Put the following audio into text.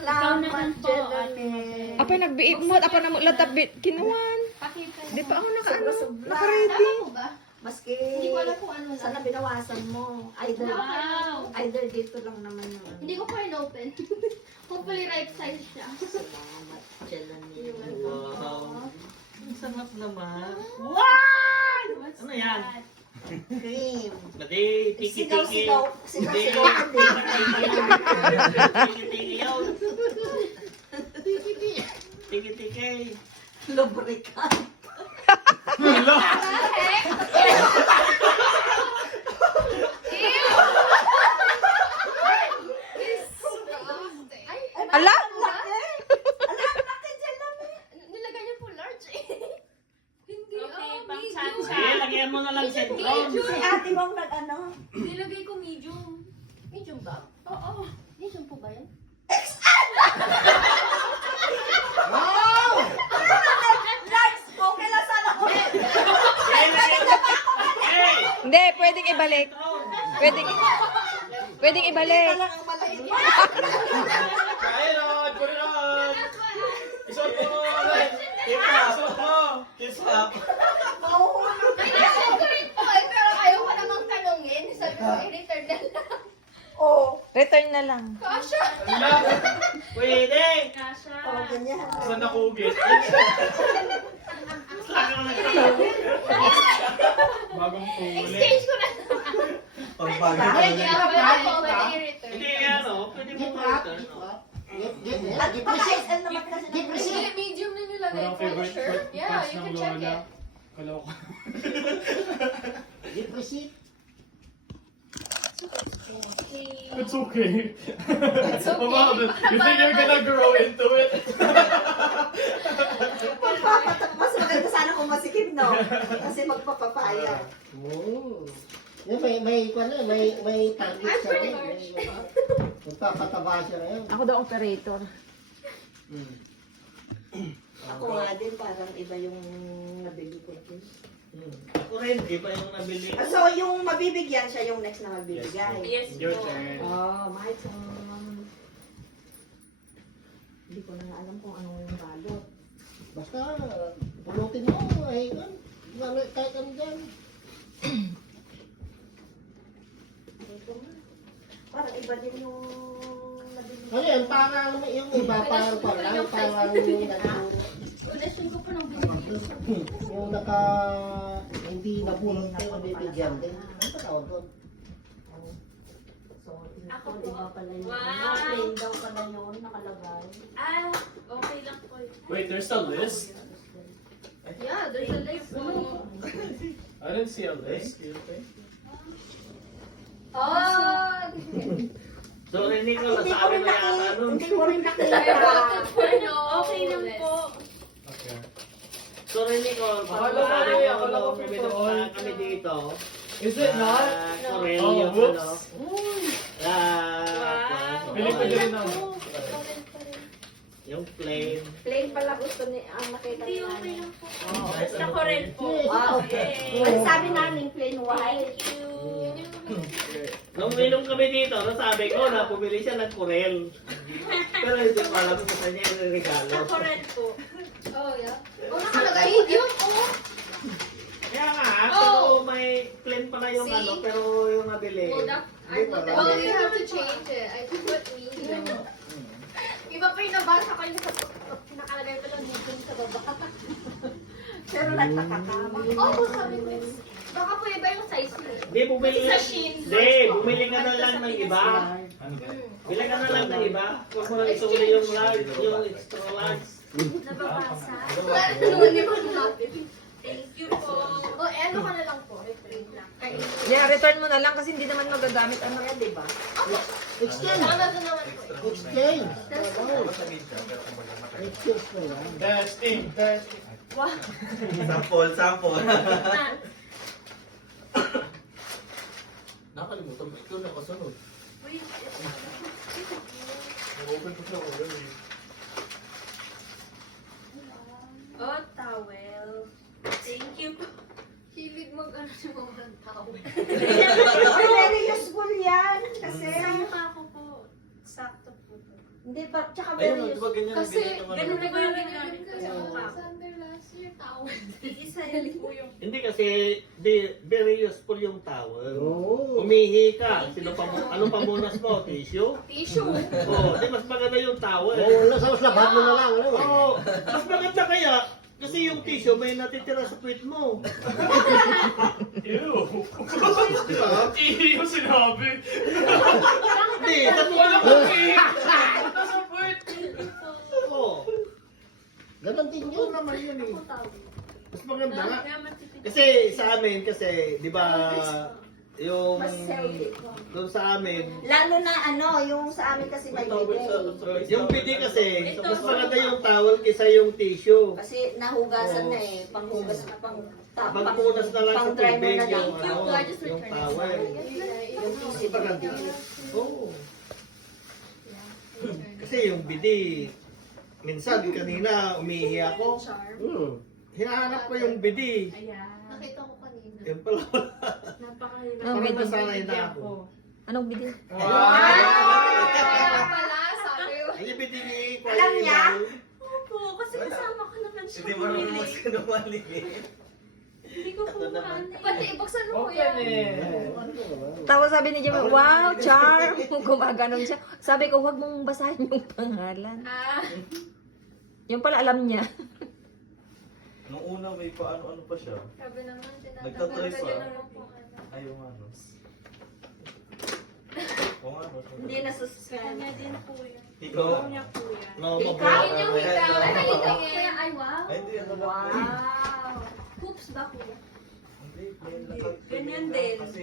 Salamat, Jelani. Apay nagbiik mo, apa na mo latabit kinuan. Di pa ako naka-ready. Maski, Hindi ko alam kung ano lang. sana binawasan mo. Either, Wow. either dito lang naman yung ano. Hindi ko pa in-open. Hopefully right size siya. Salamat, Jelani. Wow. Ang sarap naman. What's Ano yan? that? Cream. Pati, tiki-tiki. Sigaw-sigaw. Sigaw-sigaw din. Tiki-tiki yun. Tiki-tiki. Lubricant. Ala? Nilagay niyo po large eh. Hindi, pang medium. Sige, lagyan mo na lang sentron. Si ate mong nag-ano. Nilagay ko medium. Medium ba? Oo. Medium po ba yan? Large, okay lang sana ko. Hey! Hindi, pwedeng ibalik. Pwedeng ibalik. Lang ang malaki. Kaya Rod! Kuri Rod! Isot mo! Isot mo! Isot! Ay, nasa ko rin po eh. Pero ayaw ko namang tanungin. Sabi ko, i-return na lang. Oo. Return na lang. Kasha. Pwede! Kasha. Oh, ganyan. Saan nakugit? Saan ka nagkakagit? Bagong huli. Exchange ko na. Pwede i-return. Hindi ano, pwede mo return. At depreciate, ano naman kasi Hindi, medium na nilagay ko. Sure? Yeah, you can check it. Kaloka. Depreciate. It's okay. It's okay. You think you're gonna grow into it? Mas maganda sana kung masikim, no? Kasi magpapapaya. Oo. May target I'm siya pretty rin. large. Magpapataba siya rin. Ako daw operator. Ako nga din, parang iba yung nabili ko din. Ako rin, iba yung nabili. So, yung mabibigyan siya yung next na mabibigay. Yes Your po. turn. Oh, my turn. Hindi ko na nga alam kung ano yung balot. Basta, pulutin mo. Ay, kahit ano dyan. Ito nga. Parang iba din yung nabili ko. Ano yan, parang yung iba, parang Connection ko pa ng business. yung hindi nabulong kayo bibigyan din. Ano ba tawag doon? So, Ako po. iba pala yun. Wow. Plain daw pala yun, nakalagay. Ah, okay lang po. Wait, there's a list? Yeah, there's a list. I didn't see a list. Oh! So, hindi ko nasabi mo yata nun. Hindi ko rin I nakita. voted for no. Okay lang po. Okay. So, hindi ko, parang Akala ko nasabi eh, mo akala ko nung fifty binupuntahan all. kami dito. Is it not? Corel Oh, yung whoops. ano. Wow. Pili ko din ako. Yung plain. Plain pala gusto ni ang nakita Hindi, ni okay Nani. lang po. Basta ko rin po. Ah, okay. Ang sabi namin plain white. Thank you. Nung minom kami dito, nasabi ko na pumili siya ng Corel. Pero hindi ko alam kung saan niya yung regalo. Ako rin po. Oh, yeah. Oh, nakalagay. Medium, oh. Kaya nga, Oh. pero may plain pala yung See? ano, pero yung nabili. Well, that, I put that. Oh, you have to change it. I put medium. Iba pa yung nabasa ko yung nakalagay pa lang medium sa baba. Pero nagtaka ka. Oh, sabi ko, baka po iba yung size niya. Hindi, bumili. Sa Shein. Hindi, bumili ka na lang ng iba. Bili ka na lang ng iba. Huwag mo lang isuli yung large, yung extra large. Nababasa. Wala na naman di ba natin? Thank you po. O, ano ka na lang po. Reprint lang. Ay, Yeah, return mo na lang kasi hindi naman magagamit. Ano? Kaya diba? Exchange! tama na naman po. Exchange! Exchange na yan. Testing, testing. Sample. Nakalimutan mo, ikaw nakasunod. Wait. Nag-open ko siya already. Oh, towel. Thank you po. Hilig mag-ano si mga tao. Very useful yan. Kasi Sa mukha ko po. Sakto po. Hindi pa, tsaka Ayun, very di ba ganyan Kasi, ganun na ganun ganun sa mukha. Sunday last year, tawad. Isa po yung... Hindi kasi very useful yung towel. Oo. Umihi ka. Anong pamunas mo? Tissue? Tissue. Oo, di mas maganda yung towel. Oo, nasa labad mo na lang. Ano? Oo, mas maganda kaya kasi yung tissue may natitira sa puwit mo. Ew. Di ba? Ihi yung sinabi. Hindi, sa Wala puwit. ko ihi. Nasa puwet. Oo. Ganon din Yun yun. naman yun eh. Mas maganda nga. Kaya matipid. Kasi sa amin, di ba, yung Mas healthy. doon sa amin, Lalo na ano, yung sa amin kasi may bidet. yung pidi kasi, mas maganda yung towel kaysa yung tissue. Kasi nahugasan na eh. Panghugas na Pagpunas na lang sa pang dry mo tubig na lang. yung, yung towel. Yung tissue maganda. Oo. Kasi yung bidi, minsan kanina umihi ako, hinahanap ko yung bidi. Ayan. Nakita ko kanina. Yun pala. Napakahirap. Ang Parang bidi. nasanay na ako. Anong bidi? Kaya pala, sabi ko. Ay, yung bidi ni Alam niya? Opo, kasi kasama ko naman siya Hindi marunong bumili. mas kinumali. Hindi ko kumahan eh. Pati ibuksan mo Open kuya. eh. Tapos sabi ni Jemma, wow, charm! Gumaganon siya. Sabi ko, huwag mong basahin yung pangalan. Ah, Yung pala alam niya. Nung una may paano-ano pa siya. sabi naman, Nagtatry tinatagal pa. na lang po. Ayaw nga no. Oo nga no. Hindi nasuscan. Kanya din po yan. Ikaw? Kanya po yan. No, Ikaw? Yun yung ikaw. Ay, nakita ko Kaya, ay wow. Ay, hindi. Ano lang. Wow. Hoops ba kuya? Hindi. Ganyan din. Kasi